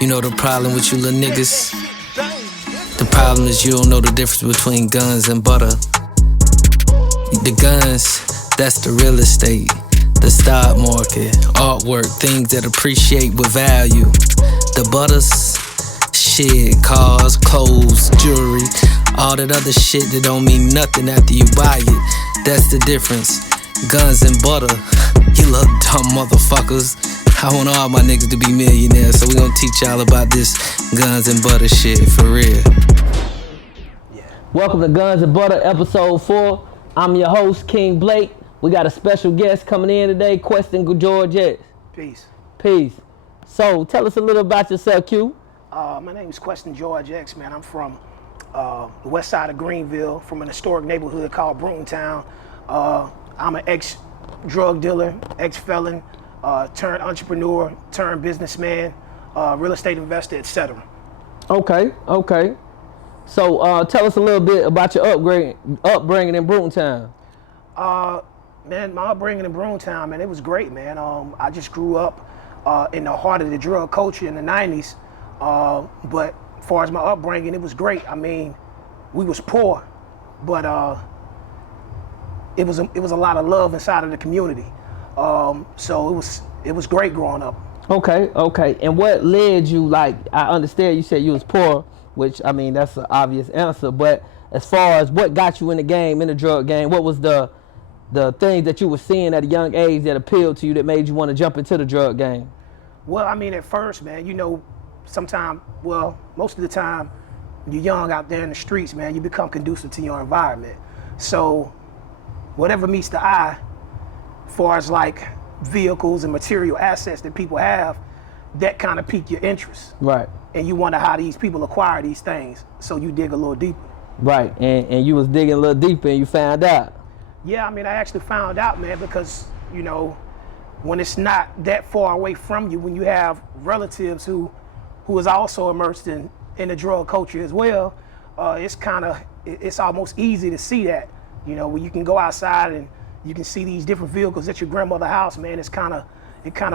You know the problem with you little niggas? The problem is you don't know the difference between guns and butter. The guns, that's the real estate, the stock market, artwork, things that appreciate with value. The butters, shit, cars, clothes, jewelry, all that other shit that don't mean nothing after you buy it. That's the difference. Guns and butter, you little dumb motherfuckers. I want all my niggas to be millionaires, so we gonna teach y'all about this guns and butter shit for real. Welcome to Guns and Butter, episode 4. I'm your host, King Blake. We got a special guest coming in today, Queston George X. Peace. Peace. So, tell us a little about yourself, Q. My name is Queston George X, man. I'm from the west side of Greenville, from an historic neighborhood called Brutontown. I'm an ex-drug dealer, ex-felon, turned entrepreneur, turned businessman, real estate investor, etc. Okay. So, tell us a little bit about your upbringing in Brutontown. Man, my upbringing in Brutontown, man, it was great, man. I just grew up in the heart of the drug culture in the 90s. But as far as my upbringing, it was great. I mean, we was poor, but it was a lot of love inside of the community. So it was great growing up. Okay. And what led you, like, I understand you said you was poor, which, I mean, that's an obvious answer, but as far as what got you in the game, in the drug game, what was the things that you were seeing at a young age that appealed to you that made you want to jump into the drug game? Well, I mean, at first, man, you know, most of the time, when you're young out there in the streets, man, you become conducive to your environment. So whatever meets the eye, as far as like vehicles and material assets that people have, that kind of pique your interest. Right. And you wonder how these people acquire these things, so you dig a little deeper. Right, and you was digging a little deeper and you found out. Yeah, I mean, I actually found out, man, because, you know, when it's not that far away from you, when you have relatives who is also immersed in the drug culture as well, it's almost easy to see that, you know, when you can go outside and you can see these different vehicles at your grandmother's house, man, it kind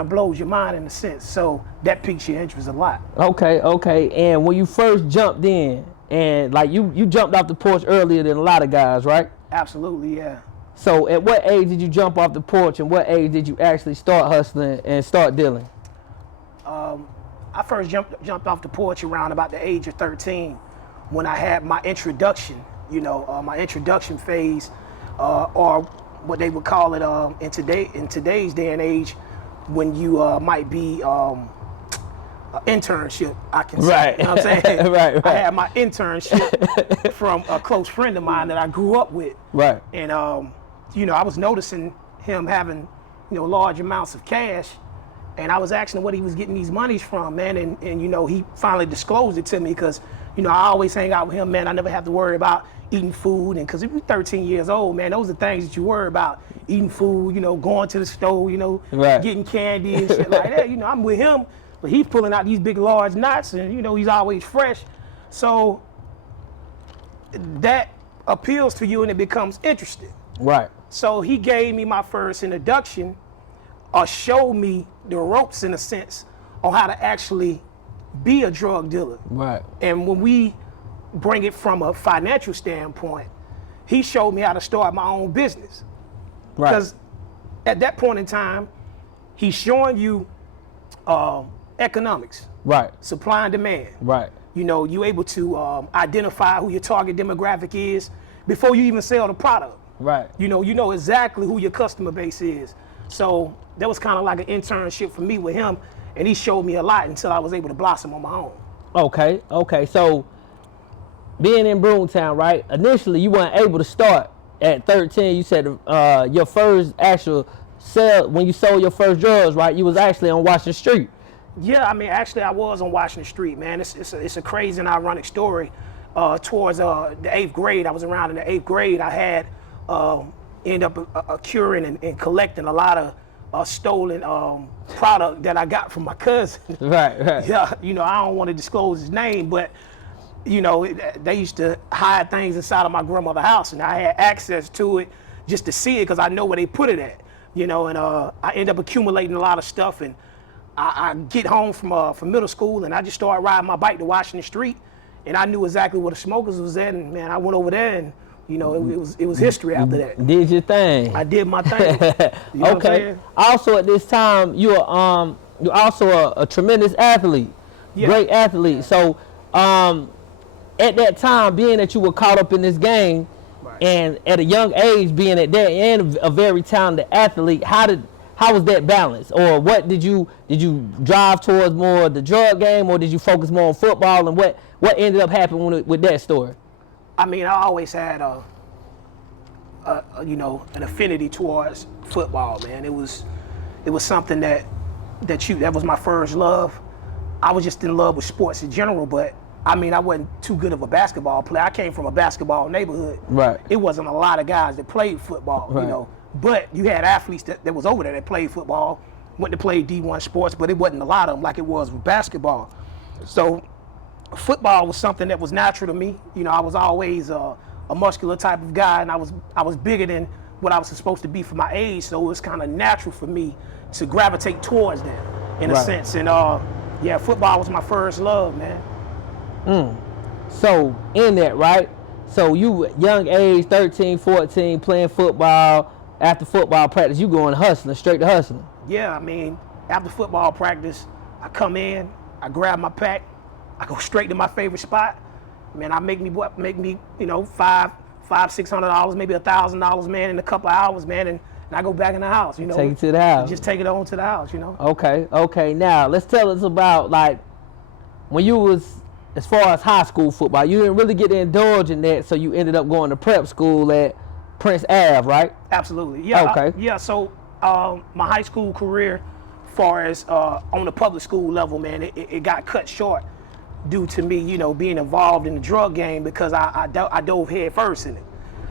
of blows your mind in a sense. So that piques your interest a lot. Okay. And when you first jumped in, and like you jumped off the porch earlier than a lot of guys, right? Absolutely, yeah. So at what age did you jump off the porch, and what age did you actually start hustling and start dealing? I first jumped off the porch around about the age of 13 when I had my introduction, my introduction phase, or what they would call it in today's day and age, when you might be an internship, I can say. Right. You know what I'm saying? Right. I had my internship from a close friend of mine that I grew up with. Right. And I was noticing him having, large amounts of cash, and I was asking him what he was getting these monies from, man. And he finally disclosed it to me, because, I always hang out with him, man. I never have to worry about eating food. And because if you're 13 years old, man, those are things that you worry about. Eating food, going to the store, right, getting candy and shit like that. I'm with him, but he's pulling out these big, large knots, and, he's always fresh. So that appeals to you and it becomes interesting. Right. So he gave me my first introduction, or showed me the ropes, in a sense, on how to actually be a drug dealer. Right. And when we bring it from a financial standpoint, he showed me how to start my own business. Right. Because at that point in time, he's showing you economics. Right. Supply and demand. Right. You able to identify who your target demographic is before you even sell the product. Right. You know exactly who your customer base is. So that was kind of like an internship for me with him, and he showed me a lot until I was able to blossom on my own. Okay. So being in Brutontown, right? Initially, you weren't able to start at 13. You said your first actual sale, when you sold your first drugs, right? You was actually on Washington Street. Yeah, I mean, actually, I was on Washington Street, man. It's a crazy and ironic story. Towards the 8th grade, I was around in the 8th grade. I had ended up acquiring and collecting a lot of stolen product that I got from my cousin. Right. Yeah, I don't want to disclose his name, but they used to hide things inside of my grandmother's house, and I had access to it just to see it, because I know where they put it at. And I ended up accumulating a lot of stuff, and I get home from middle school and I just started riding my bike to Washington Street, and I knew exactly where the smokers was at, and man, I went over there, and you know, it was history after that. Did your thing. I did my thing. You know okay. Also at this time, you're also a tremendous athlete, great athlete. So at that time, being that you were caught up in this game, and at a young age being at that and a very talented athlete, how was that balance? Or what did you drive towards more the drug game, or did you focus more on football, and what ended up happening with that story? I mean, I always had you know, an affinity towards football, man. It was something that was my first love. I was just in love with sports in general, but I mean, I wasn't too good of a basketball player. I came from a basketball neighborhood. Right. It wasn't a lot of guys that played football, you know. But you had athletes that was over there that played football, went to play D1 sports, but it wasn't a lot of them like it was with basketball. So football was something that was natural to me. You know, I was always a muscular type of guy, and I was bigger than what I was supposed to be for my age, so it was kind of natural for me to gravitate towards that in a sense. And yeah, football was my first love, man. So in that, right? So you young age, 13, 14, playing football. After football practice, you going hustling, straight to hustling. Yeah, I mean, after football practice, I come in, I grab my pack, I go straight to my favorite spot. Man, I make me, you know, $600, maybe $1,000, man, in a couple of hours, man, and I go back in the house, you know. Take it to the house. Just take it on to the house, you know. Okay. Now let's tell us about like when you was, as far as high school football, you didn't really get to indulge in that, so you ended up going to prep school at Prince Ave, right? Absolutely. Yeah. Okay. So my high school career, far as on the public school level, man, it got cut short due to me, you know, being involved in the drug game, because I dove head first in it.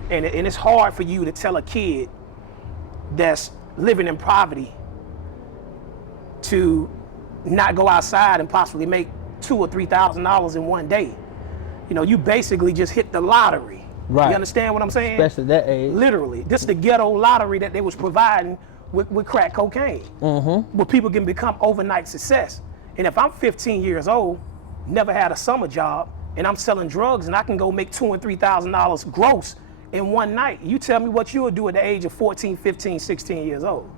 And it's hard for you to tell a kid that's living in poverty to not go outside and possibly make $2,000 or $3,000 in one day. You know, you basically just hit the lottery. Right. You understand what I'm saying? Especially that age. Literally. This is the ghetto lottery that they was providing with crack cocaine. Where people can become overnight success. And if I'm 15 years old, never had a summer job, and I'm selling drugs, and I can go make $2,000 and $3,000 gross in one night, you tell me what you'll do at the age of 14, 15, 16 years old.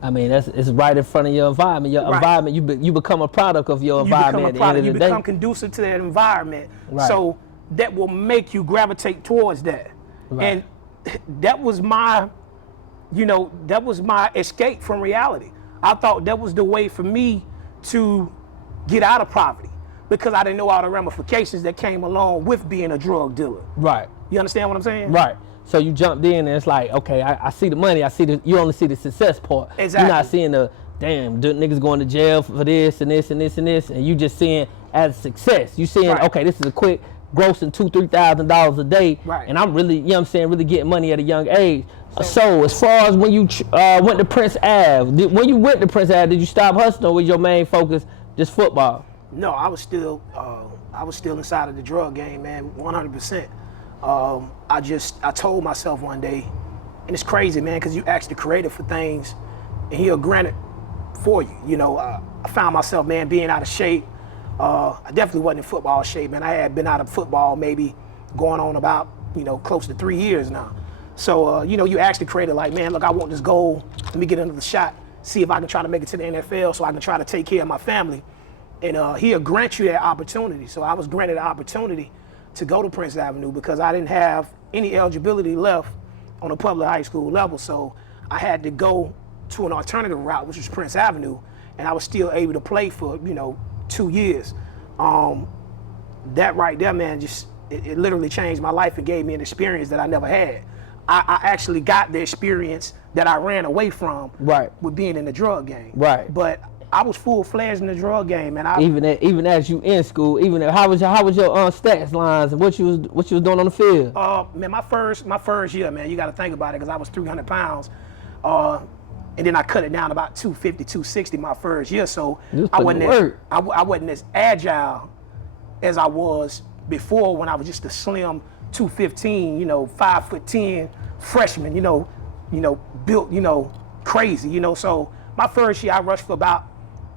I mean, it's right in front of your environment. Your environment, you become a product of your environment at the end of the day. You become conducive to that environment. Right. So that will make you gravitate towards that. Right. And that was my, you know, that was my escape from reality. I thought that was the way for me to get out of poverty, because I didn't know all the ramifications that came along with being a drug dealer. Right. You understand what I'm saying? Right. So you jumped in and it's like, okay, I see the money, you only see the success part. Exactly. You're not seeing the, damn, the niggas going to jail for this and this and this and this, and you just seeing as success. You seeing, okay, this is a quick grossing $2,000, $3,000 a day, and I'm really, you know what I'm saying, really getting money at a young age. So as far as when you went to Prince Ave, when you went to Prince Ave, did you stop hustling, or was your main focus just football? No, I was still inside of the drug game, man, 100%. I told myself one day, and it's crazy, man, because you ask the creator for things, and he'll grant it for you. You know, I found myself, man, being out of shape. I definitely wasn't in football shape, man. I had been out of football maybe going on about, you know, close to 3 years now. So, you know, you ask the creator, like, man, look, I want this goal. Let me get another shot, see if I can try to make it to the NFL so I can try to take care of my family. And he'll grant you that opportunity. So I was granted the opportunity to go to Prince Avenue because I didn't have any eligibility left on a public high school level. So I had to go to an alternative route, which was Prince Avenue, and I was still able to play for, you know, 2 years. That right there, man, just it literally changed my life and gave me an experience that I never had. I actually got the experience that I ran away from with being in the drug game. Right. But I was full-fledged in the drug game, and even as you in school, how was your stats lines and what you was doing on the field? Man, my first year, man, you got to think about it, because I was 300 pounds, and then I cut it down about 250, 260 my first year. So I wasn't as agile as I was before, when I was just a slim 215, you know, 5'10" freshman, you know, built, you know, crazy, you know. So my first year, I rushed for about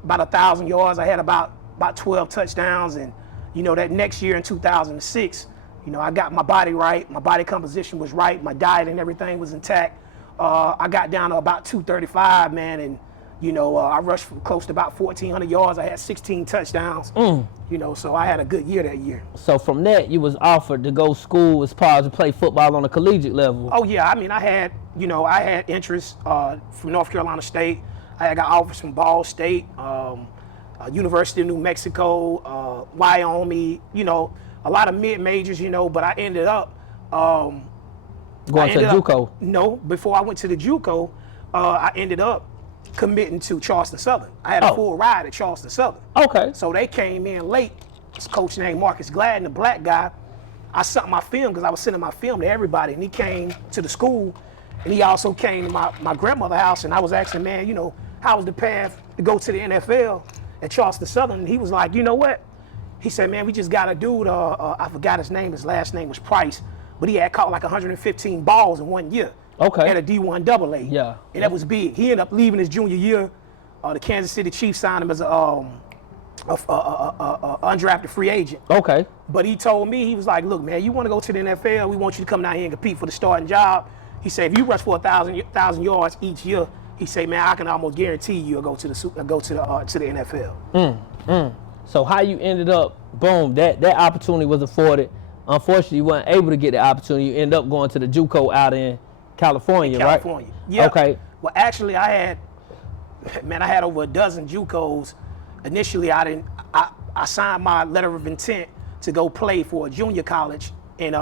about 1,000 yards. I had about 12 touchdowns, and you know, that next year in 2006, you know, I got my body right. My body composition was right. My diet and everything was intact. I got down to about 235, man, and you know, I rushed for close to about 1,400 yards. I had 16 touchdowns. You know, so I had a good year that year. So from that, you was offered to go school as far as to play football on a collegiate level. Oh yeah, I mean, I had interest from North Carolina State. I got offers from Ball State, University of New Mexico, Wyoming. You know, a lot of mid majors. You know, but I ended up going to JUCO. No, before I went to the JUCO, I ended up committing to Charleston Southern. I had a full ride at Charleston Southern. Okay. So they came in late. This coach named Marcus Gladden, the black guy. I sent my film because I was sending my film to everybody, and he came to the school, and he also came to my grandmother's house, and I was asking, man, you know, how was the path to go to the NFL at Charleston Southern? And he was like, you know what? He said, man, we just got a dude, I forgot his name, his last name was Price, but he had caught like 115 balls in 1 year. Okay. At a D1 AA. Yeah. And that was big. He ended up leaving his junior year. The Kansas City Chiefs signed him as a undrafted free agent. Okay. But he told me, he was like, look, man, you want to go to the NFL? We want you to come down here and compete for the starting job. He said, if you rush for 1,000 yards each year, he said, man, I can almost guarantee you'll go to the NFL. So how you ended up, boom, that opportunity was afforded. Unfortunately, you weren't able to get the opportunity. You ended up going to the JUCO out in California, right? Yeah. Okay. Well, actually, I had over a dozen JUCOs. Initially, I signed my letter of intent to go play for a junior college in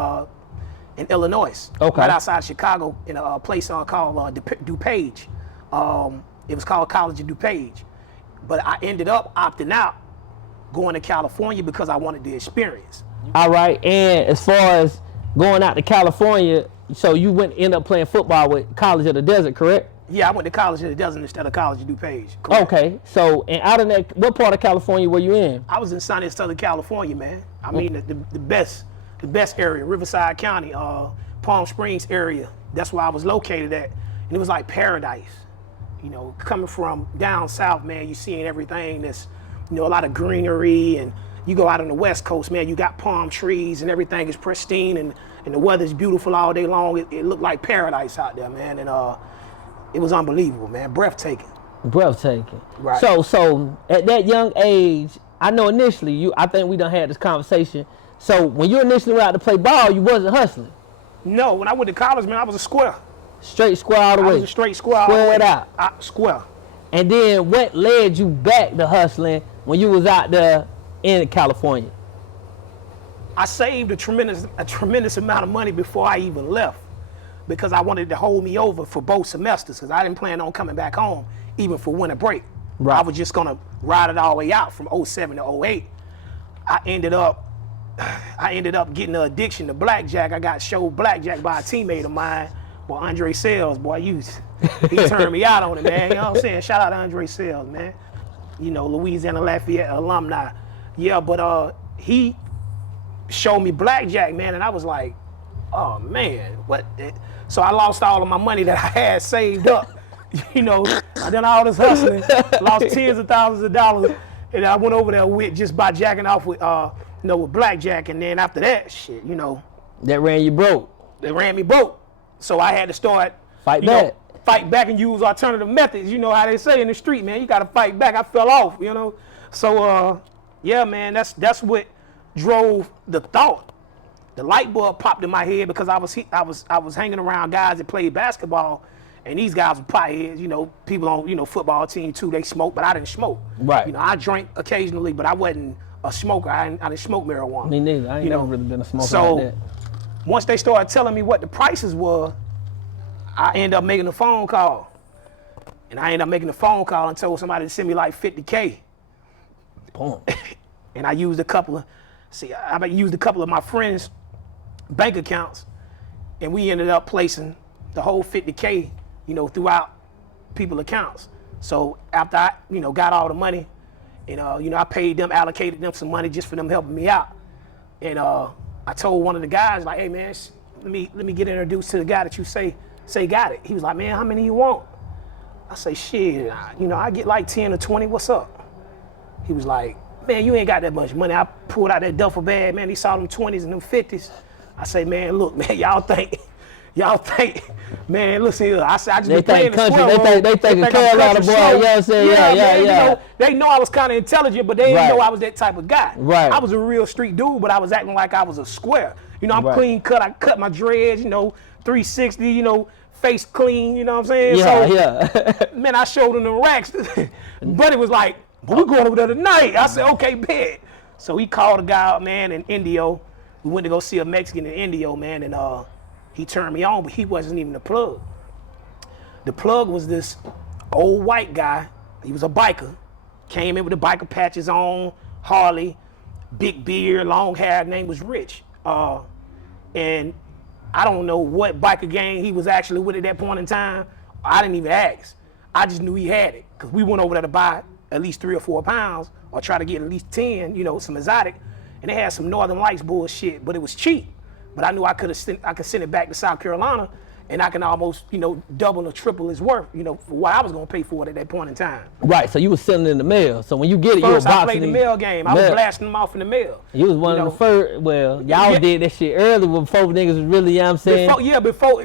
Illinois, right outside Chicago, in a place called DuPage. It was called College of DuPage. But I ended up opting out, going to California because I wanted the experience. All right, and as far as going out to California, so you end up playing football with College of the Desert, correct? Yeah, I went to College of the Desert instead of College of DuPage. Correct. Okay, so and out of that, what part of California were you in? I was in sunny Southern California, man. I mean, the best area, Riverside County, Palm Springs area. That's where I was located at, and it was like paradise. You know, coming from down south, man, you seeing everything that's, you know, a lot of greenery, and you go out on the West Coast, man, you got palm trees and everything is pristine, and the weather's beautiful all day long. It looked like paradise out there, man, and it was unbelievable, man, breathtaking. Breathtaking. Right. So at that young age, I know initially I think we done had this conversation. So when you initially went out to play ball, you wasn't hustling. No, when I went to college, man, I was a square. Straight square all the way. I was a straight square. Square it out. Square. And then what led you back to hustling when you was out there in California? I saved a tremendous amount of money before I even left, because I wanted to hold me over for both semesters, because I didn't plan on coming back home even for winter break. Right. I was just gonna ride it all the way out from 07 to 08. I ended up getting an addiction to blackjack. I got showed blackjack by a teammate of mine, boy, Andre Sales, boy, he turned me out on it, man. You know what I'm saying? Shout out to Andre Sales, man. You know, Louisiana Lafayette alumni. Yeah, but he showed me blackjack, man, and I was like, oh man, what? So I lost all of my money that I had saved up. You know, I done all this hustling, lost tens of thousands of dollars, and I went over there with just by jacking off with, with blackjack, and then after that, shit, you know. That ran you broke. They ran me broke. So I had to start fight back and use alternative methods. You know how they say in the street, man, you got to fight back. I fell off, you know. So yeah, man, that's what drove the thought. The light bulb popped in my head because I was hanging around guys that played basketball, and these guys were potheads. You know, people on football team too. They smoked, but I didn't smoke. Right. You know, I drank occasionally, but I wasn't a smoker. I didn't smoke marijuana. Me neither. I ain't never really been a smoker so, like that. Once they started telling me what the prices were, I ended up making a phone call. And I ended up making a phone call and told somebody to send me like $50K. Boom. And I used a couple of my friends' bank accounts, and we ended up placing the whole $50K, throughout people's accounts. So after I, got all the money, and I paid them, allocated them some money just for them helping me out. And I told one of the guys, like, hey man, let me get introduced to the guy that you say got it. He was like, man, how many you want? I say, shit, I get like 10 or 20, what's up? He was like, man, you ain't got that much money. I pulled out that duffel bag, man. He saw them 20s and them 50s. I say, man, look, man, y'all think, man, listen here. I said, I just been playing the square role. They think a Carolina boy, you know what I'm saying? Yeah. You know, they know I was kind of intelligent, but they didn't know I was that type of guy. Right. I was a real street dude, but I was acting like I was a square. You know, I'm clean cut. I cut my dreads, you know, 360, you know, face clean, you know what I'm saying? Yeah. Man, I showed him the racks. But it was like, we're going over there tonight. I said, okay, bet. So he called a guy out, man, in Indio. We went to go see a Mexican in Indio, man, and he turned me on, but he wasn't even the plug. The plug was this old white guy. He was a biker. Came in with the biker patches on, Harley, big beard, long hair. Name was Rich. And I don't know what biker gang he was actually with at that point in time. I didn't even ask. I just knew he had it because we went over there to buy at least 3 or 4 pounds or try to get at least 10, you know, some exotic. And they had some Northern Lights bullshit, but it was cheap. But I knew I could send it back to South Carolina and I can almost, you know, double or triple its worth, you know, for what I was gonna pay for it at that point in time. Right, so you was selling it in the mail. So when you get it, First, you were I played the mail game. I was blasting them off in the mail. You was one of the first, well, y'all did that shit early before niggas was really, you know what I'm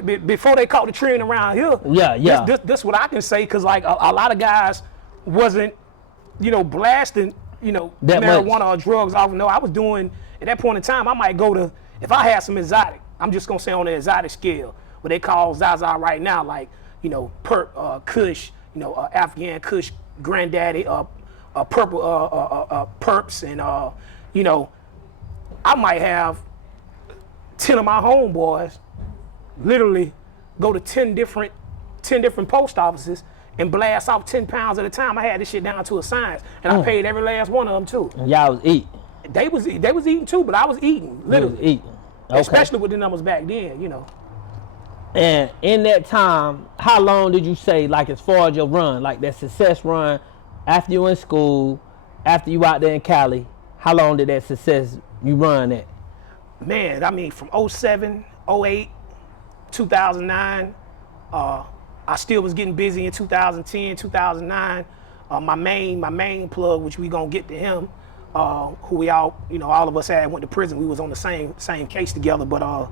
saying? Before they caught the trend around here. Yeah. This what I can say, because like a lot of guys wasn't, you know, blasting, you know, that marijuana much. or drugs off. No, I was doing, at that point in time, I might go to, if I had some exotic, I'm just gonna say on the exotic scale, what they call Zaza right now, like, you know, Kush, you know, Afghan Kush, Granddaddy, purple Perps, and you know, I might have 10 of my homeboys literally go to 10 different post offices and blast off 10 pounds at a time. I had this shit down to a science, and I paid every last one of them too. And y'all was eating. They was eating too, but I was eating literally. You was eating. Okay. Especially with the numbers back then, you know. And in that time, how long did you say, like, as far as your run, like that success run, after you in school, after you out there in Cali, how long did that success you run at? Man, I mean, from 07, 08, 2009, I still was getting busy in 2010, 2009. My main plug, which we gonna get to him, who we all, you know, all of us went to prison. We was on the same case together, but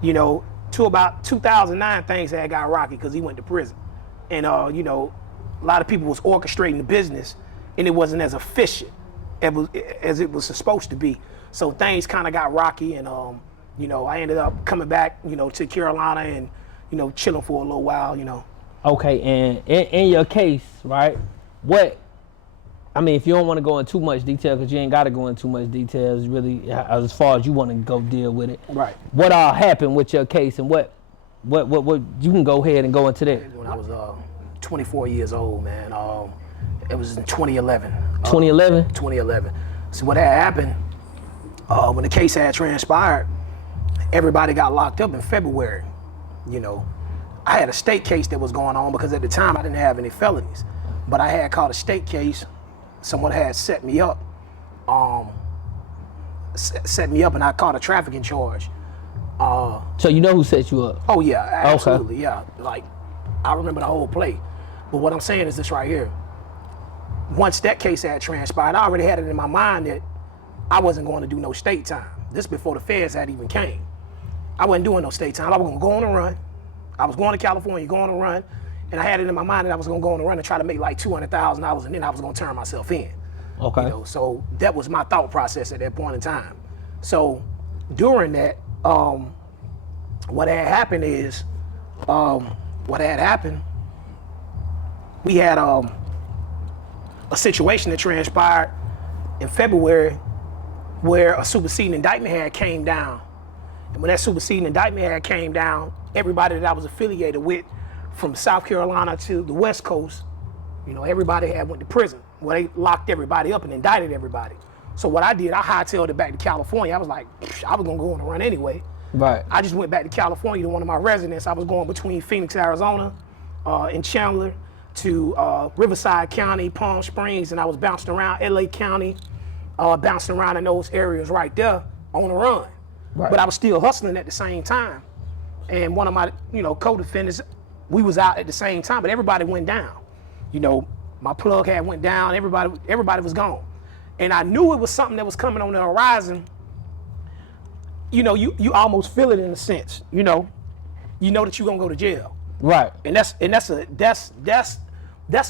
you know, to about 2009, things had got rocky because he went to prison, and you know, a lot of people was orchestrating the business, and it wasn't as efficient as it was supposed to be. So things kind of got rocky, and you know, I ended up coming back, you know, to Carolina and, you know, chilling for a little while, you know. Okay, and in your case, right? What? I mean, if you don't want to go in too much detail, because you ain't got to go in too much details, really, as far as you want to go deal with it. Right. What all happened with your case, and what you can go ahead and go into that. When I was 24 years old, man, it was in 2011. 2011? 2011. So what had happened, when the case had transpired, everybody got locked up in February. You know, I had a state case that was going on because at the time I didn't have any felonies, but I had caught a state case. Someone had set me up, and I caught a trafficking charge. So you know who set you up? Oh yeah, absolutely, okay. Yeah. Like, I remember the whole play. But what I'm saying is this right here. Once that case had transpired, I already had it in my mind that I wasn't going to do no state time. This before the feds had even came. I wasn't doing no state time. I was gonna go on a run. I was going to California, going on a run. And I had it in my mind that I was gonna go on a run and try to make like $200,000, and then I was gonna turn myself in. Okay. You know, so that was my thought process at that point in time. So during that, what had happened is, we had a situation that transpired in February where a superseding indictment had came down. And when that superseding indictment had came down, everybody that I was affiliated with from South Carolina to the West Coast, you know, everybody had went to prison. Well, they locked everybody up and indicted everybody. So what I did, I hightailed it back to California. I was like, I was gonna go on a run anyway. Right. I just went back to California to one of my residents. I was going between Phoenix, Arizona, and Chandler to Riverside County, Palm Springs, and I was bouncing around LA County, bouncing around in those areas right there on a run. Right. But I was still hustling at the same time. And one of my, you know, co-defendants, we was out at the same time, but everybody went down. You know, My plug had went down. Everybody was gone, and I knew it was something that was coming on the horizon. You know, you almost feel it in a sense. You know that you're gonna go to jail. Right. And that's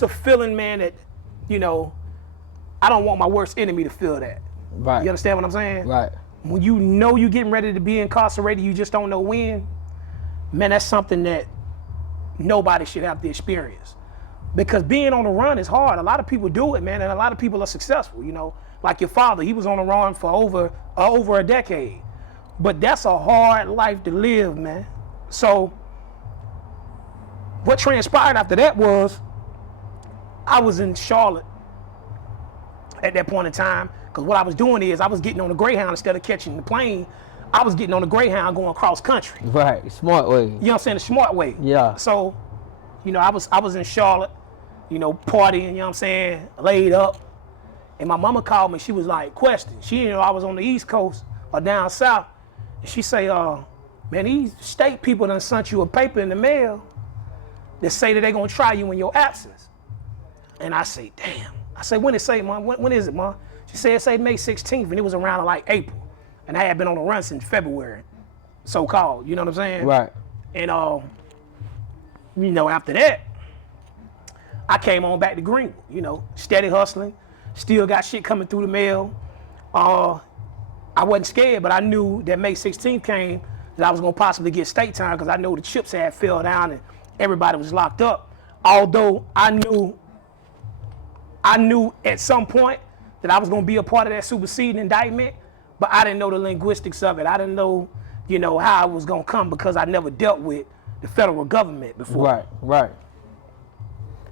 a feeling, man, that, you know, I don't want my worst enemy to feel that. Right. You understand what I'm saying? Right. When you know you're getting ready to be incarcerated, you just don't know when, man, that's something that nobody should have to experience. Because being on the run is hard. A lot of people do it, man, and a lot of people are successful, you know. Like your father, he was on the run for over a decade. But that's a hard life to live, man. So what transpired after that was I was in Charlotte at that point in time, because what I was doing is I was getting on the Greyhound instead of catching the plane. I was getting on the Greyhound going cross country. Right, smart way. You know what I'm saying? The smart way. Yeah. So, you know, I was in Charlotte, you know, partying, you know what I'm saying, laid up. And my mama called me. She was like, Queston. She didn't know I was on the East Coast or down South. And she say, man, these state people done sent you a paper in the mail that say that they gonna try you in your absence. And I say, damn. I say, when it say, Mom? When is it, Mom? She said, it say May 16th, and it was around like April. And I had been on the run since February, so-called, you know what I'm saying? Right. And, you know, after that, I came on back to Greenwood, you know, steady hustling, still got shit coming through the mail. I wasn't scared, but I knew that May 16th came, that I was gonna possibly get state time, because I know the chips had fell down and everybody was locked up. Although I knew at some point that I was gonna be a part of that superseding indictment, but I didn't know the linguistics of it. I didn't know, you know, how it was gonna come, because I never dealt with the federal government before. Right, right.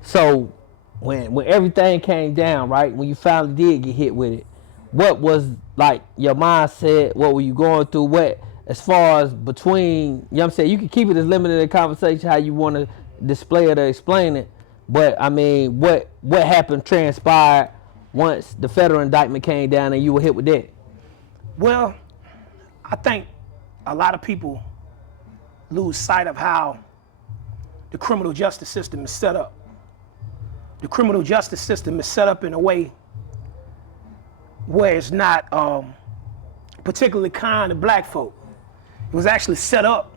So when everything came down, right, when you finally did get hit with it, what was like your mindset? What were you going through? What, as far as between, you know what I'm saying, you can keep it as limited a conversation how you want to display it or explain it, but I mean, what happened, transpired once the federal indictment came down and you were hit with that? Well, I think a lot of people lose sight of how the criminal justice system is set up. The criminal justice system is set up in a way where it's not particularly kind to black folk. It was actually set up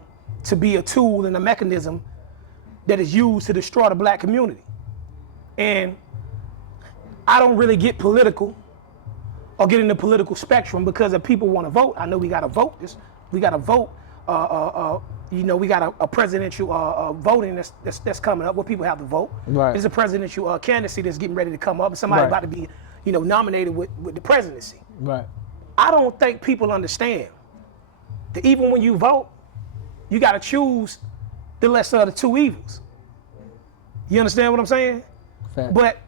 to be a tool and a mechanism that is used to destroy the black community. And I don't really get political or get in the political spectrum, because if people want to vote, I know we got to vote this. We got to vote. You know, we got a presidential voting that's coming up where people have to vote. Right. There's a presidential candidacy that's getting ready to come up, and somebody Right. about to be, you know, nominated with the presidency. Right. I don't think people understand that even when you vote, you got to choose the lesser of the two evils. You understand what I'm saying? Fact. But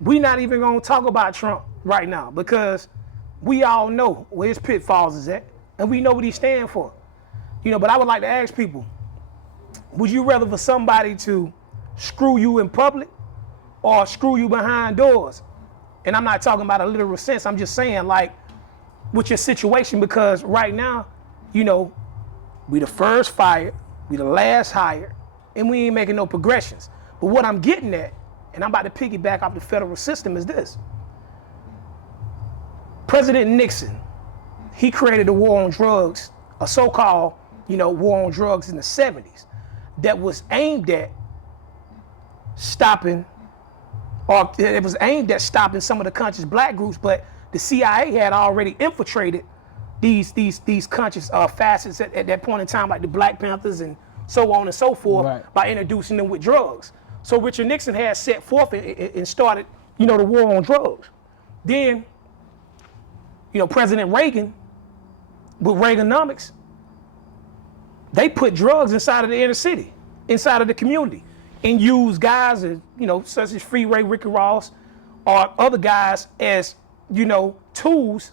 we not even gonna talk about Trump right now, because we all know where his pitfalls is at, and we know what he stands for. You know, but I would like to ask people, would you rather for somebody to screw you in public or screw you behind doors? And I'm not talking about a literal sense. I'm just saying, like, with your situation, because right now, you know, we the first fired, we the last hired, and we ain't making no progressions. But what I'm getting at, and I'm about to piggyback off the federal system, is this. President Nixon, he created a war on drugs, a so-called, you know, war on drugs in the 70s that was aimed at stopping, or it was aimed at stopping some of the conscious black groups, but the CIA had already infiltrated these conscious facets at that point in time, like the Black Panthers and so on and so forth, Right. by introducing them with drugs. So Richard Nixon had set forth and started, you know, the war on drugs. Then, you know, President Reagan, with Reaganomics, they put drugs inside of the inner city, inside of the community, and used guys, as, you know, such as Freeway Ricky Ross, or other guys as, you know, tools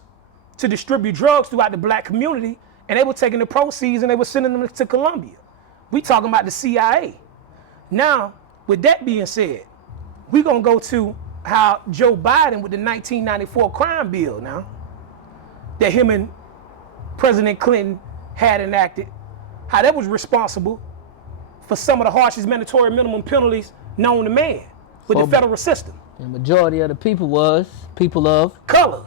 to distribute drugs throughout the black community, and they were taking the proceeds and they were sending them to Colombia. We talking about the CIA. Now, with that being said, we gonna go to how Joe Biden with the 1994 crime bill now, that him and President Clinton had enacted, how that was responsible for some of the harshest mandatory minimum penalties known to man. with the federal system. The majority of the people was people of color.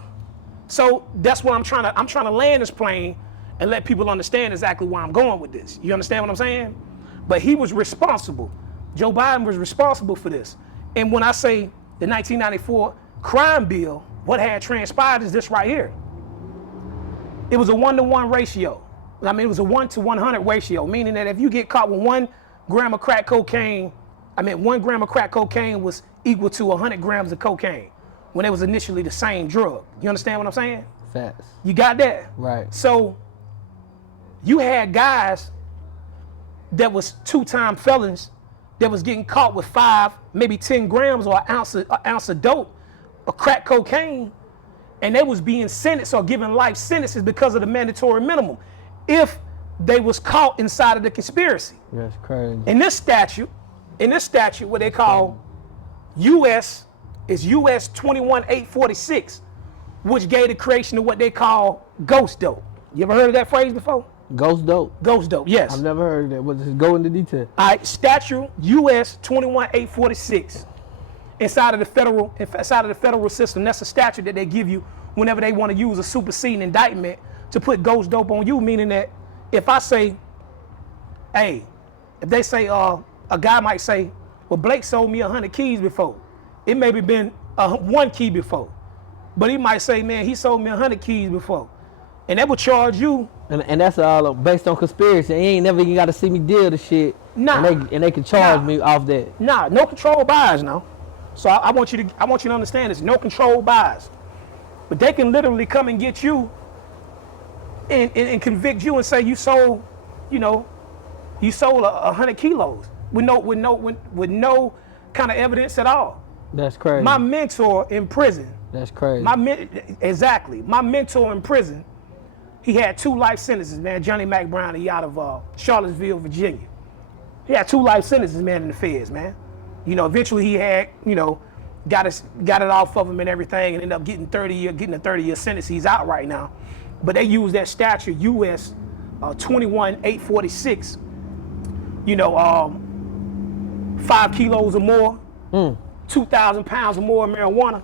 So that's what I'm trying to land this plane and let people understand exactly where I'm going with this. You understand what I'm saying? But he was responsible. Joe Biden was responsible for this. And when I say the 1994 crime bill, what had transpired is this right here. It was a 1-to-1 ratio. I mean, it was a 1 to 100 ratio, meaning that if you get caught with 1 gram of crack cocaine, 1 gram of crack cocaine was equal to 100 grams of cocaine when it was initially the same drug. You understand what I'm saying? facts. You got that? Right. So you had guys that was 2-time felons that was getting caught with 5, maybe 10 grams or an ounce of dope or crack cocaine, and they was being sentenced or given life sentences because of the mandatory minimum if they was caught inside of the conspiracy. That's crazy. In this statute, what they call US is US 21846, which gave the creation of what they call ghost dope. You ever heard of that phrase before? Ghost dope? Ghost dope, yes. I've never heard of that. Just go into detail. All right, statute US 21846 inside of the federal system. That's a statute that they give you whenever they want to use a superseding indictment to put ghost dope on you, meaning that if I say, hey, if they say, a guy might say, well, Blake sold me 100 keys before. It maybe been 1 key before. But he might say, man, he sold me 100 keys before. And they would charge you. And that's all based on conspiracy. He ain't never even got to see me deal the shit. Nah. And they can charge me off that. Nah, no controlled buys now. So I want you to understand this. No controlled buys. But they can literally come and get you and convict you and say you sold, you sold 100 kilos with no kind of evidence at all. That's crazy. My mentor in prison. That's crazy. Exactly. My mentor in prison, he had 2 life sentences, man. Johnny Mac Brown, he out of Charlottesville, Virginia. He had 2 life sentences, man, in the feds, man. Eventually he had, got it off of him and everything, and ended up getting a 30-year sentence. He's out right now. But they use that statute, US 21846, 5 kilos or more, 2,000 pounds or more of marijuana.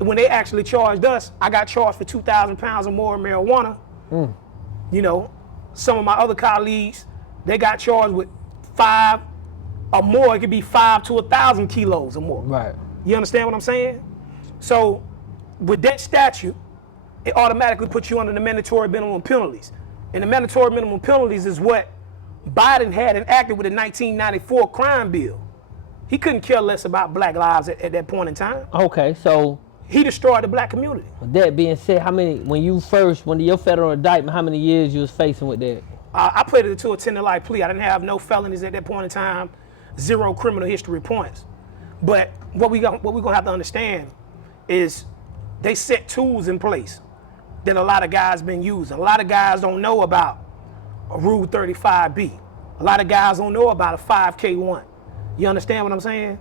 And when they actually charged us, I got charged for 2,000 pounds or more of marijuana. Some of my other colleagues, they got charged with 5 or more. It could be 5 to 1,000 kilos or more. Right. You understand what I'm saying? So with that statute, it automatically puts you under the mandatory minimum penalties. And the mandatory minimum penalties is what Biden had enacted with the 1994 crime bill. He couldn't care less about black lives at that point in time. Okay, so he destroyed the black community. With that being said, when your federal indictment, how many years you was facing with that? I pleaded to a 10-to-life plea. I didn't have no felonies at that point in time, 0 criminal history points. But what we're gonna have to understand is they set tools in place that a lot of guys been using. A lot of guys don't know about a Rule 35B. A lot of guys don't know about a 5K1. You understand what I'm saying?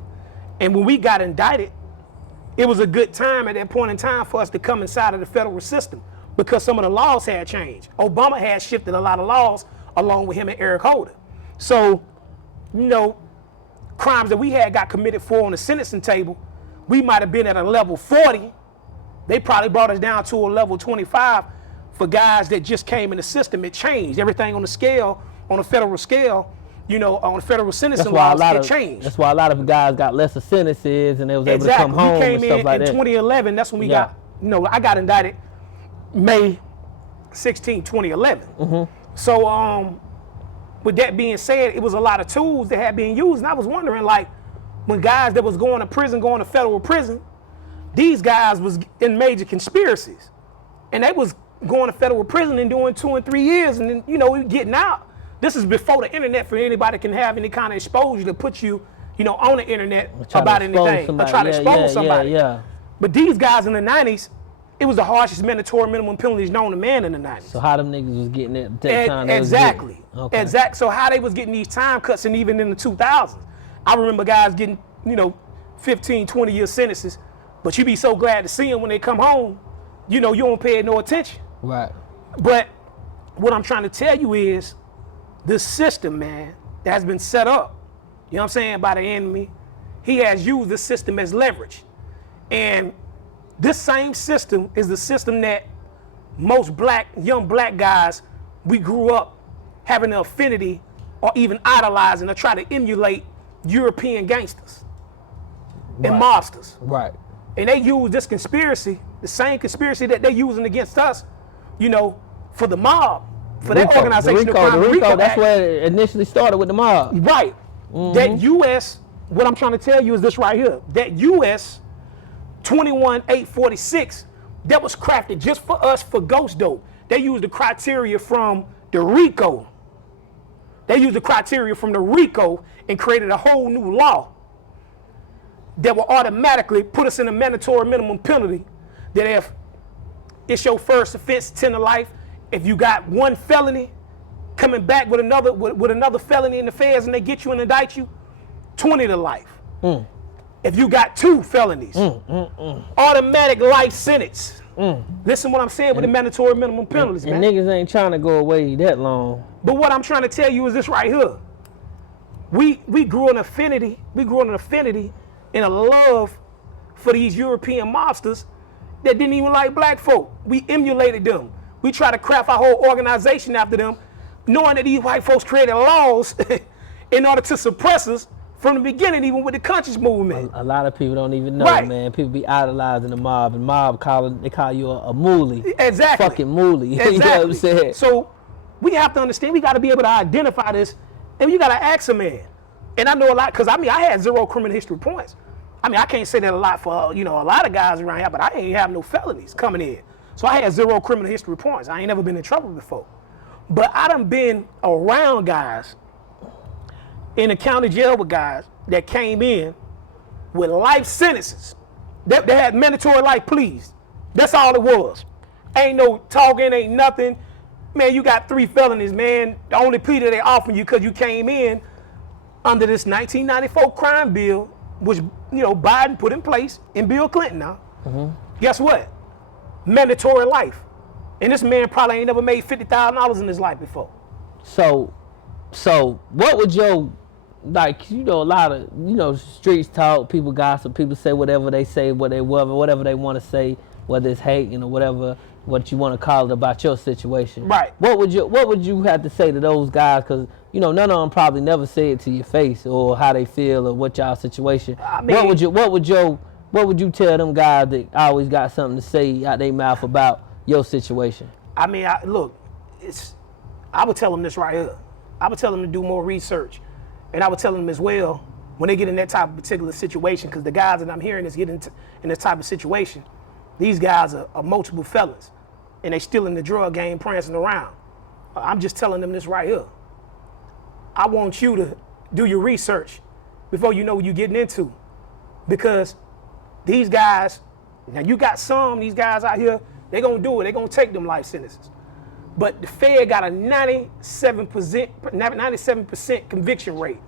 And when we got indicted, it was a good time at that point in time for us to come inside of the federal system because some of the laws had changed. Obama had shifted a lot of laws along with him and Eric Holder. So, crimes that we had got committed for on the sentencing table, we might have been at a level 40. They probably brought us down to a level 25 for guys that just came in the system. It changed. Everything on the scale, on the federal scale, on the federal sentencing laws, it changed. That's why a lot of guys got lesser sentences and they was able to come home and stuff like that. In 2011, that's when we got, I got indicted May 16, 2011. So with that being said, it was a lot of tools that had been used. And I was wondering, when guys that was going to prison, going to federal prison, these guys was in major conspiracies. And they was going to federal prison and doing 2 and 3 years and then, getting out. This is before the internet for anybody can have any kind of exposure to put you, on the internet about anything. Or try to expose somebody. Yeah. But these guys in the 90s, it was the harshest mandatory minimum penalties known to man in the 90s. So how them niggas was getting that time? Exactly. Okay. So how they was getting these time cuts, and even in the 2000s. I remember guys getting, 15, 20-year sentences, but you be so glad to see them when they come home, you don't pay no attention. Right. But what I'm trying to tell you is this system, man, that has been set up, by the enemy, he has used this system as leverage. And this same system is the system that most young black guys, we grew up having an affinity or even idolizing or try to emulate European gangsters and mobsters. Right. And they use this conspiracy, the same conspiracy that they're using against us, you know, for the mob, for that organization of crime. The RICO, that's where it initially started with the mob. Right. That U.S., what I'm trying to tell you is this right here. That U.S. 21846, that was crafted just for us for ghost dope. They used the criteria from the RICO. They used the criteria from the RICO and created a whole new law that will automatically put us in a mandatory minimum penalty, that if it's your first offense, 10 to life, if you got one felony coming back with another felony in the feds and they get you and indict you, 20 to life. If you got 2 felonies, automatic life sentence. Listen what I'm saying with the mandatory minimum penalties, man. And niggas ain't trying to go away that long. But what I'm trying to tell you is this right here. We grew an affinity and a love for these European mobsters that didn't even like black folk. We emulated them. We tried to craft our whole organization after them, knowing that these white folks created laws in order to suppress us from the beginning, even with the conscious movement. A lot of people don't even know, man. People be idolizing the mob, and mob they call you a moolie. Exactly. Fucking moolie. Exactly. You know what I'm saying? So we have to understand, we got to be able to identify this, and you got to ask a man. And I know a lot, because I had 0 criminal history points. I can't say that a lot for, a lot of guys around here, but I ain't have no felonies coming in. So I had 0 criminal history points. I ain't never been in trouble before. But I done been around guys in the county jail with guys that came in with life sentences. They had mandatory life pleas. That's all it was. Ain't no talking, ain't nothing. Man, you got 3 felonies, man. The only plea that they offer you because you came in under this 1994 crime bill, which Biden put in place, and Bill Clinton now. Guess what? Mandatory life. And this man probably ain't never made $50,000 in his life before. So what would your, a lot of, streets talk, people gossip, people say whatever they say, whatever they want to say, whether it's hate, whatever, what you want to call it about your situation. Right. What would you have to say to those guys? Because, none of them probably never say it to your face or how they feel or what y'all situation. What would you tell them guys that always got something to say out their mouth about your situation? I would tell them this right here. I would tell them to do more research. And I would tell them as well, when they get in that type of particular situation, because the guys that I'm hearing is getting in this type of situation, these guys are multiple felons, and they still in the drug game prancing around. I'm just telling them this right here. I want you to do your research before you know what you're getting into. Because these guys, now you got these guys out here, they're going to do it. They're going to take them life sentences. But the Fed got a 97% conviction rate.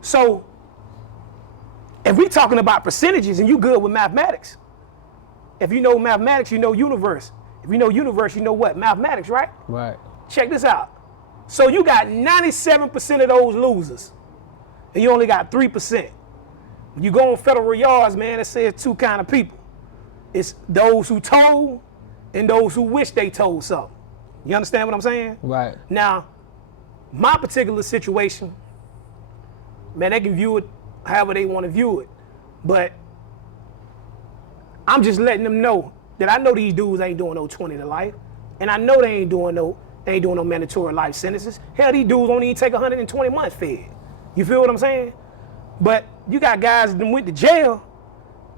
So if we talking about percentages and you good with mathematics, if you know mathematics, you know universe. If you know universe, you know what? Mathematics, right? Right. Check this out. So you got 97% of those losers, and you only got 3%. When you go on federal yards, man, it says 2 kind of people. It's those who told and those who wish they told something. You understand what I'm saying? Right. Now, my particular situation, man, they can view it however they want to view it. But I'm just letting them know that I know these dudes ain't doing no 20 to life. And I know they ain't doing no mandatory life sentences. Hell, these dudes don't even take 120 months fed. You feel what I'm saying? But you got guys that went to jail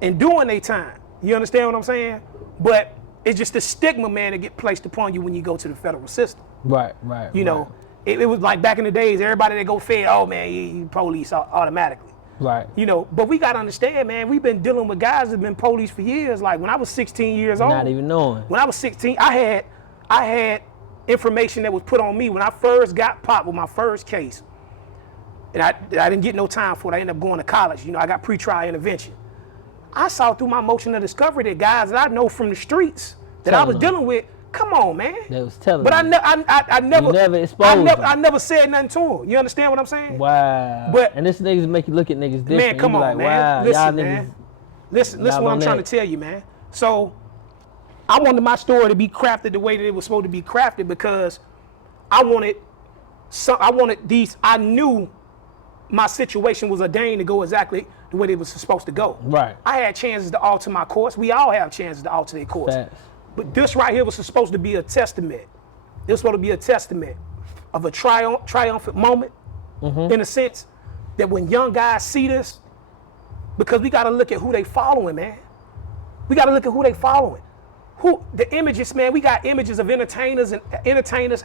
and doing their time. You understand what I'm saying? But it's just the stigma, man, that get placed upon you when you go to the federal system. Right. You know, it was like back in the days, everybody that go fed, oh man, you police automatically. Right. But we gotta understand, man, we've been dealing with guys that have been police for years. Like when I was 16 years old. Not even knowing. When I was 16, I had information that was put on me when I first got popped with my first case. And I didn't get no time for it. I ended up going to college. I got pretrial intervention. I saw through my motion of discovery that guys that I know from the streets that I was dealing with Come on, man. They was telling But you. I never, You never exposed I never said nothing to him. You understand what I'm saying? Wow. But and this niggas make you look at niggas different. man, come you be on, like, man. wow, Listen, y'all man. niggas. Listen y'all what I'm on trying that. to tell you, man. So I wanted my story to be crafted the way that it was supposed to be crafted because I knew my situation was ordained to go exactly the way it was supposed to go. Right. I had chances to alter my course. We all have chances to alter their course. Facts. But this right here was supposed to be a testament. This was supposed to be a testament of a triumphant moment, in a sense, that when young guys see this, because we got to look at who they following, man. We got to look at who they following. The images, man. We got images of entertainers,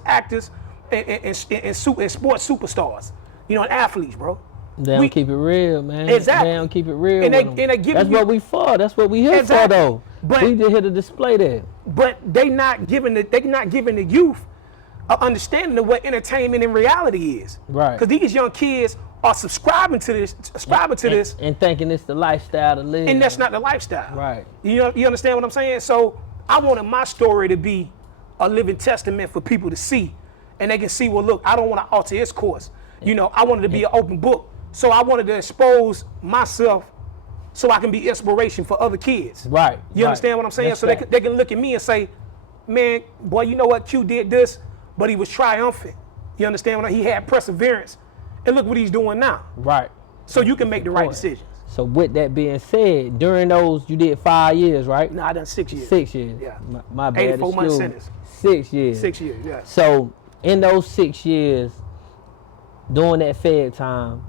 actors, and sports superstars. You know, and athletes, bro. They don't keep it real, man. Exactly. They don't keep it real. And with they giving That's you, what we for. That's what we here Exactly. for, though. But- we just here to display that. but they not giving the youth an understanding of what entertainment in reality is. Right. Because these young kids are subscribing to this, And thinking it's the lifestyle to live. and that's not the lifestyle. Right. You understand what I'm saying? So I wanted my story to be a living testament for people to see, and they can see, well, look, I don't want to alter his course. You know, I wanted to be an open book. So I wanted to expose myself so I can be inspiration for other kids. Right. You understand what I'm saying? That's So they can look at me and say, man, boy, you know what? Q did this, but he was triumphant. You understand what he had perseverance. And look what he's doing now. Right. So you can make the right decisions. So with that being said, during those, you did 5 years, right? No, I done 6 years. 6 years. Yeah. My bad. 84 month excuse me. sentence. 6 years. 6 years, yeah. So in those 6 years, during that Fed time,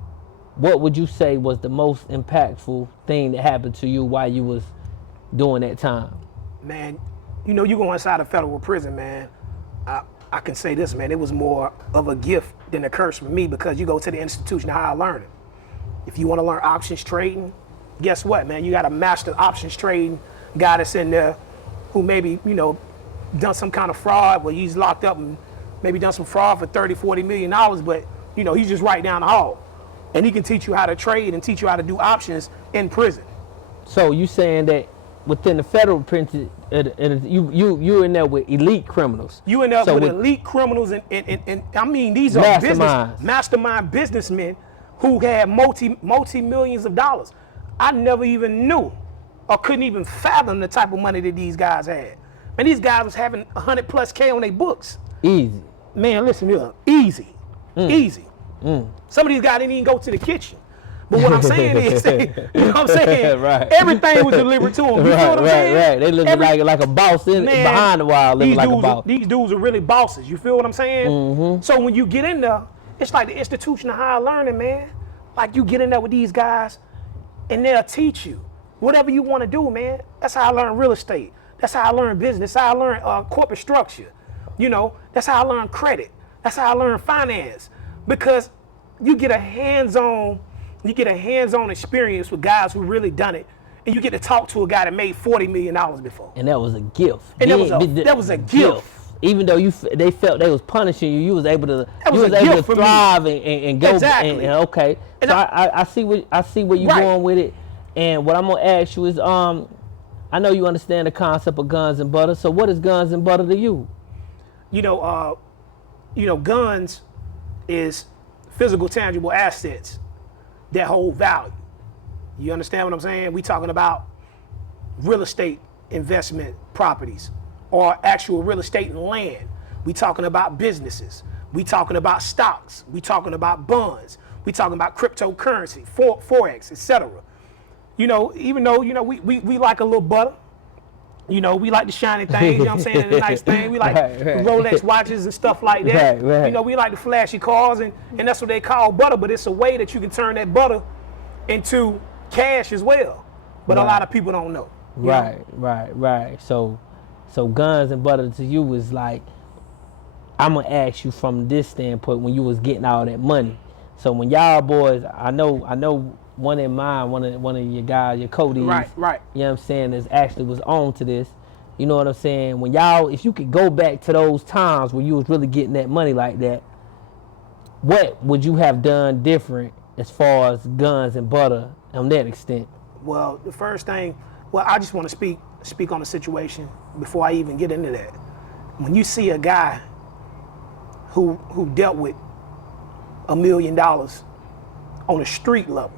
what would you say was the most impactful thing that happened to you while you was doing that time? Man, you know, you go inside a federal prison, man. I can say this, man, it was more of a gift than a curse for me because you go to the institution of higher learning. If you want to learn options trading, guess what, man? You got a master options trading guy that's in there who maybe, you know, done some kind of fraud where he's locked up and maybe done some fraud for $30, $40 million, but, you know, he's just right down the hall. And he can teach you how to trade and teach you how to do options in prison. So you saying that within the federal prison, you in there with elite criminals. You end up So with with elite criminals and I mean these are mastermind businessmen who had multi-millions of dollars. I never even knew or couldn't even fathom the type of money that these guys had. And these guys was having 100+ K on their books. Easy. Man, listen here, easy. Some of these guys didn't even go to the kitchen. But what I'm saying is, you know what I'm saying? Right. Everything was delivered to them. You feel what I'm saying? Right. They living like a boss behind the wall, living like a boss. These dudes are really bosses. You feel what I'm saying? So when you get in there, it's like the institution of higher learning, man. Like you get in there with these guys, and they'll teach you whatever you want to do, man. That's how I learned real estate. That's how I learned business. That's how I learned corporate structure. You know, that's how I learned credit. That's how I learned finance. Because you get a hands-on experience with guys who really done it, and you get to talk to a guy that made $40 million before. And that was a gift. And that was a gift. Even though they felt they was punishing you, you was able to for thrive me. and go. Exactly. And okay. And so I see where you're Right. going with it. And what I'm gonna ask you is, I know you understand the concept of Guns and Butter. So what is Guns and Butter to you? You know, guns is physical, tangible assets that hold value. You understand what I'm saying? We talking about real estate investment properties or actual real estate and land. We talking about businesses. We talking about stocks. We talking about bonds. We talking about cryptocurrency, forex, etc. You know, even though, you know, we like a little butter. You know, we like the shiny things, you know what I'm saying, the nice thing. We like the Rolex watches and stuff like that. Right. You know, we like the flashy cars, and that's what they call butter, but it's a way that you can turn that butter into cash as well. But a lot of people don't know. Right. So Guns and Butter to you was like, I'm gonna ask you from this standpoint when you was getting all that money. So when y'all boys, I know one in mind, one of your guys, your Cody, Right. you know what I'm saying, is actually was on to this. You know what I'm saying? When y'all, if you could go back to those times where you was really getting that money like that, what would you have done different as far as Guns and Butter on that extent? Well, the first thing, I just want to speak on the situation before I even get into that. when you see a guy who dealt with $1 million on a street level,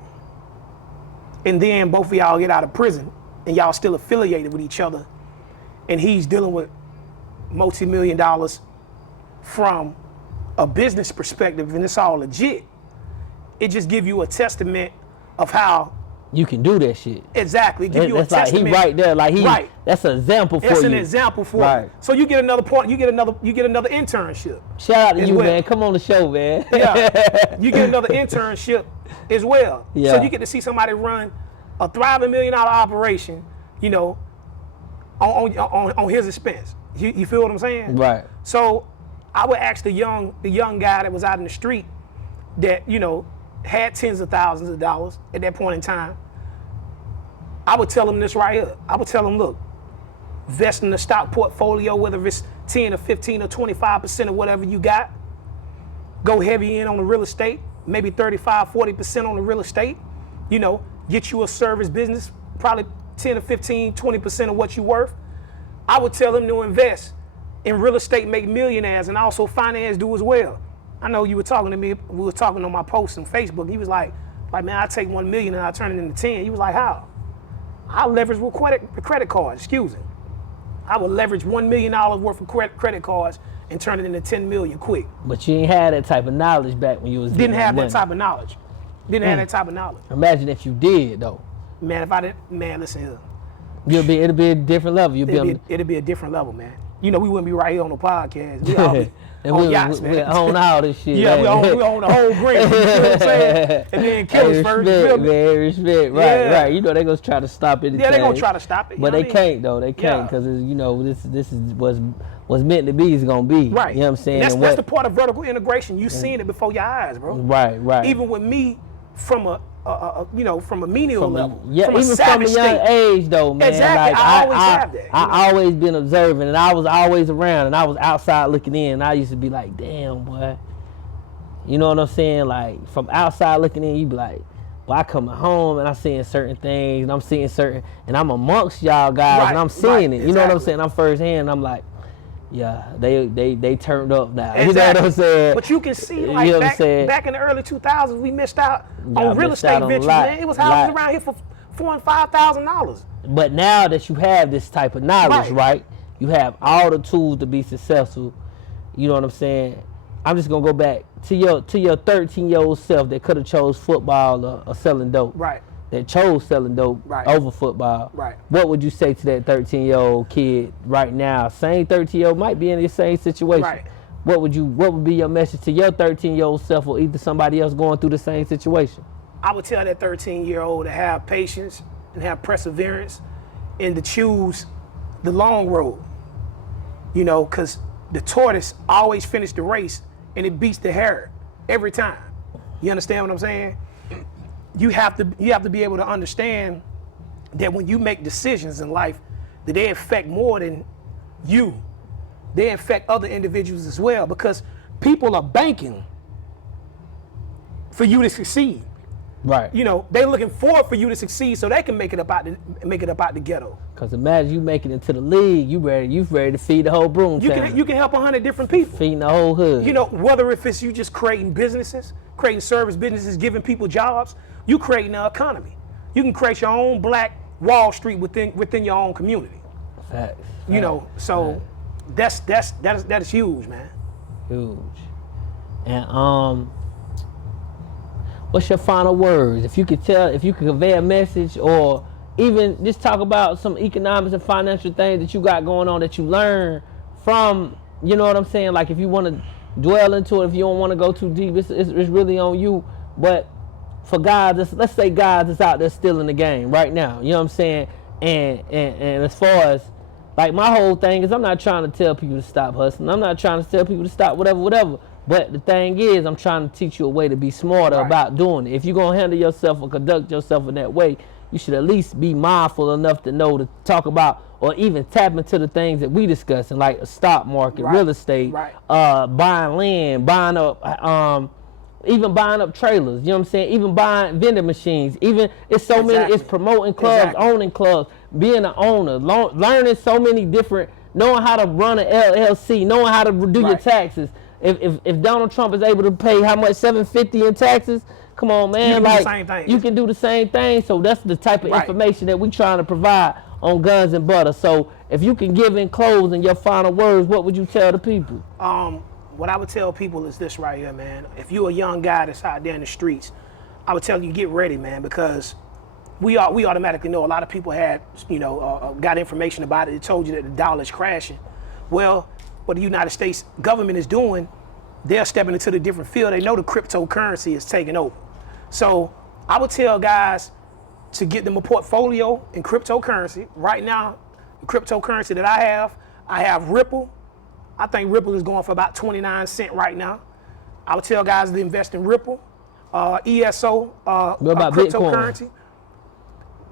and then both of y'all get out of prison and y'all still affiliated with each other, and he's dealing with multi-million dollars from a business perspective, and it's all legit, it just gives you a testament of how you can do that shit. Exactly. Give you a That's like testament. he right there, like he. Right. That's an example for you. That's an example for you. So you get another point. You get another internship. Shout out to you, well. man. Come on the show, man. Yeah. You get another internship as well. Yeah. So you get to see somebody run a thriving $1 million operation, you know, on his expense. You feel what I'm saying? Right. So I would ask the young guy that was out in the street that, you know, had tens of thousands of dollars at that point in time. I would tell him this right here. I would tell him, look, invest in the stock portfolio, whether it's 10 or 15 or 25% of whatever you got. Go heavy in on the real estate, maybe 35, 40% on the real estate. You know, get you a service business, probably 10 or 15, 20% of what you're worth. I would tell him to invest in real estate, make millionaires, and also finance do as well. I know you were talking to me, we were talking on my post on Facebook. He was like, man, I take 1 million and I turn it into 10. He was like, how? I leverage with credit cards, excuse me. I would leverage $1 million worth of credit cards and turn it into 10 million quick. But you ain't had that type of knowledge back when you was Didn't have that type of knowledge. Didn't have that type of knowledge. Imagine if you did though. Man, if I didn't, man, listen here. It'll be a different level. It'll be a different level, man. You know, we wouldn't be right here on the podcast. We all be on yachts, man. We own all this shit. Yeah, we own the whole green. You know what I'm saying? And then kill us first. Respect. Right. You know they gonna try to stop it. Yeah, they gonna try to stop it. But they can't though. They can't because you know this is what's meant to be is gonna be. Right. You know what I'm saying? That's the part of vertical integration. You seen it before your eyes, bro. Right. Even with me, from a menial level, yeah, from even a savage from a young age though, man. Exactly. Like, I always have that. I always been observing, and I was always around, and I was outside looking in. And I used to be like, damn, boy. You know what I'm saying? Like from outside looking in, you be like, well, I coming home and I'm seeing certain things, and I'm seeing certain, and I'm amongst y'all guys, and I'm seeing it. You know what I'm saying? I'm firsthand. And I'm like, yeah, they turned up now. Exactly. You know what I'm saying? But you can see, like, you know back in the early 2000s, we missed out on real estate ventures, man. It was houses around here for $4,000 and $5,000. But now that you have this type of knowledge, right? You have all the tools to be successful. You know what I'm saying? I'm just gonna go back to your 13-year-old self that could have chose football or selling dope. Right. That chose selling dope over football. Right. What would you say to that 13-year-old kid right now? Same 13-year-old might be in the same situation. Right. What would be your message to your 13-year-old self or either somebody else going through the same situation? I would tell that 13-year-old to have patience and have perseverance and to choose the long road. You know, because the tortoise always finishes the race and it beats the hare every time. You understand what I'm saying? You have to be able to understand that when you make decisions in life, that they affect more than you. They affect other individuals as well, because people are banking for you to succeed. Right. You know, they're looking forward for you to succeed so they can make it up out the ghetto. Because imagine you making it to the league, you ready to feed the whole broom town. You can help 100 different people. Feeding the whole hood. You know, whether if it's you just creating businesses, creating service businesses, giving people jobs, you creating an economy. You can create your own black Wall Street within your own community. Facts. You know, so that is huge, man. Huge. And what's your final words? If you could convey a message, or even just talk about some economics and financial things that you got going on that you learned from, you know what I'm saying? Like if you want to dwell into it, if you don't want to go too deep, it's really on you. But for guys, let's say guys that's out there still in the game right now, you know what I'm saying? And as far as, like, my whole thing is I'm not trying to tell people to stop hustling. I'm not trying to tell people to stop whatever. But the thing is, I'm trying to teach you a way to be smarter about doing it. If you're going to handle yourself or conduct yourself in that way, you should at least be mindful enough to know to talk about or even tap into the things that we discussing, like a stock market, real estate, buying land, buying up, even buying up trailers, you know what I'm saying? Even buying vending machines, even it's so many, it's promoting clubs, owning clubs, being an owner, learning so many different knowing how to run an LLC, knowing how to do your taxes. If Donald Trump is able to pay how much, $750 in taxes, come on, man. You can do the same thing. You can do the same thing. So that's the type of information that we trying to provide on Guns and Butter. So if you can give in closing your final words, what would you tell the people? What I would tell people is this right here, man. If you're a young guy that's out there in the streets, I would tell you get ready, man, because we automatically know a lot of people had, got information about it. It told you that the dollar is crashing. Well, what the United States government is doing, they're stepping into the different field. They know the cryptocurrency is taking over. So I would tell guys to get them a portfolio in cryptocurrency. Right now, the cryptocurrency that I have Ripple. I think Ripple is going for about 29 cents right now. I would tell guys to invest in Ripple, ESO, cryptocurrency. Bitcoin?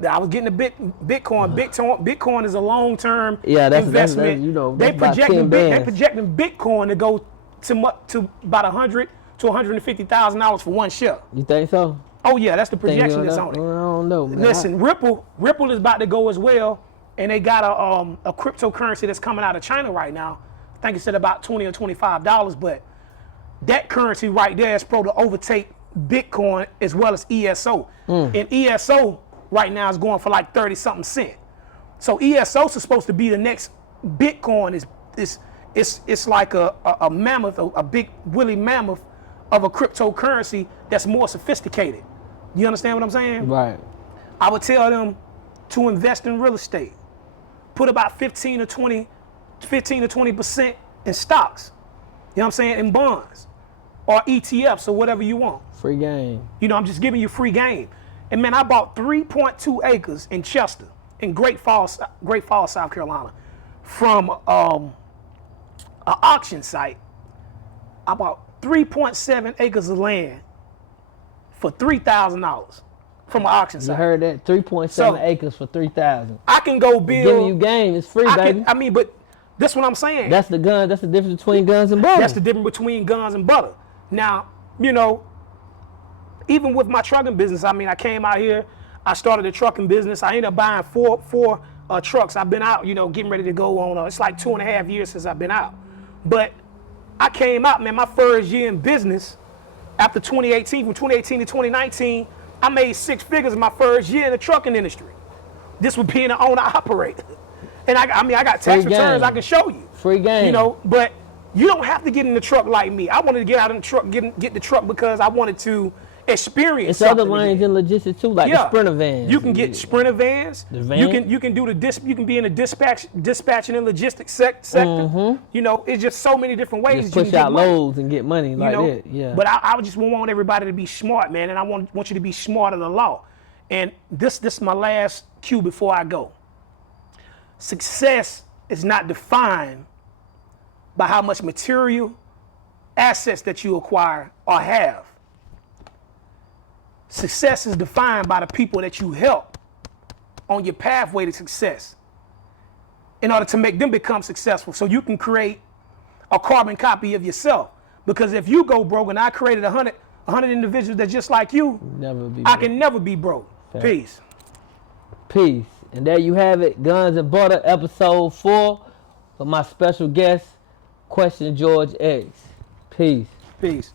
I was getting a Bitcoin. Bitcoin is a long-term investment. They projecting Bitcoin to go to about $100,000 to $150,000 for one share. You think so? Oh yeah, that's the projection that's on it. I don't know, man. Listen, Ripple is about to go as well, and they got a cryptocurrency that's coming out of China right now. I think it's at about $20 or $25, but that currency right there is supposed to overtake Bitcoin as well as ESO. And ESO right now is going for like 30-something cents. So ESO is supposed to be the next Bitcoin. It's like a mammoth, a big woolly mammoth of a cryptocurrency that's more sophisticated. You understand what I'm saying? Right. I would tell them to invest in real estate. Put about 15 to 20% in stocks. You know what I'm saying? In bonds or ETFs or whatever you want. Free game. I'm just giving you free game. And man, I bought 3.2 acres in Chester, in Great Falls, South Carolina, from an auction site. I bought 3.7 acres of land for $3,000 from an auction site. You heard that? 3.7 acres for $3,000. I can go build. Giving you game, it's free, baby. But that's what I'm saying. That's the difference between Guns and Butter. That's the difference between Guns and Butter. Now, even with my trucking business, I came out here, I started a trucking business. I ended up buying four trucks. I've been out, getting ready to go on. It's like 2.5 years since I've been out. But I came out, man, my first year in business, after 2018, from 2018 to 2019, I made 6 figures in my first year in the trucking industry. This would be an owner-operator. And I got tax returns I can show you. Free game. But you don't have to get in the truck like me. I wanted to get out in the truck, get the truck because I wanted to experience it's something. Other lanes in logistics too, like the Sprinter vans. You can get Sprinter vans. The van. You can do you can be in the dispatching and logistics sector. It's just so many different ways. Just push out loads and get money like that. Yeah. But I just want everybody to be smart, man, and I want you to be smart of the law. And this is my last cue before I go. Success is not defined by how much material assets that you acquire or have. Success is defined by the people that you help on your pathway to success in order to make them become successful so you can create a carbon copy of yourself. Because if you go broke and I created 100 individuals that just like you, I can never be broke. Fair. Peace. Peace. And there you have it, Guns and Butter, episode 4 with my special guest, Queston George X. Peace. Peace.